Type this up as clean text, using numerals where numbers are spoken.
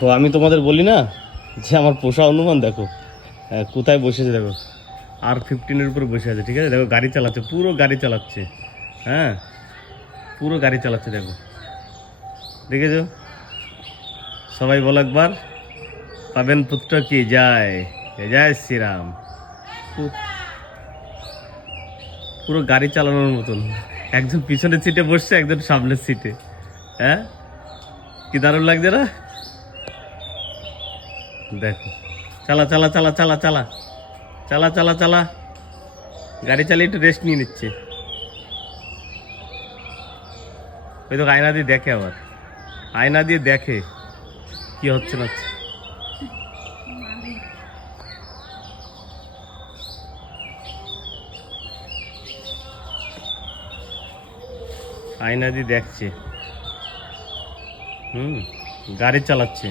তো আমি তোমাদের বলি না যে আমার পোষা হনুমান দেখো কোথায় বসেছে, দেখো R15-এর উপরে বসে আছে। ঠিক আছে, দেখো গাড়ি চালাচ্ছে, পুরো গাড়ি চালাচ্ছে। হ্যাঁ, পুরো গাড়ি চালাচ্ছে, দেখো দেখেছো? সবাই বলো একবার, পাবেন পুত্র কি যায়, জয় শ্রীরাম। পুরো গাড়ি চালানোর মতন, একজন পিছনের সিটে বসছে, একজন সামনের সিটে। হ্যাঁ, কি দারুণ লাগছে না? দেখো, চালা চালা চালা চালা চালা চালা চালা চালা, গাড়ি চালিয়ে একটু রেস্ট নিয়ে নিচ্ছে। ওই তো আয়না দিয়ে দেখে, আবার আয়না দিয়ে দেখে কি হচ্ছে না হচ্ছে। আয়না দিয়ে দেখছে। গাড়ি চালাচ্ছে।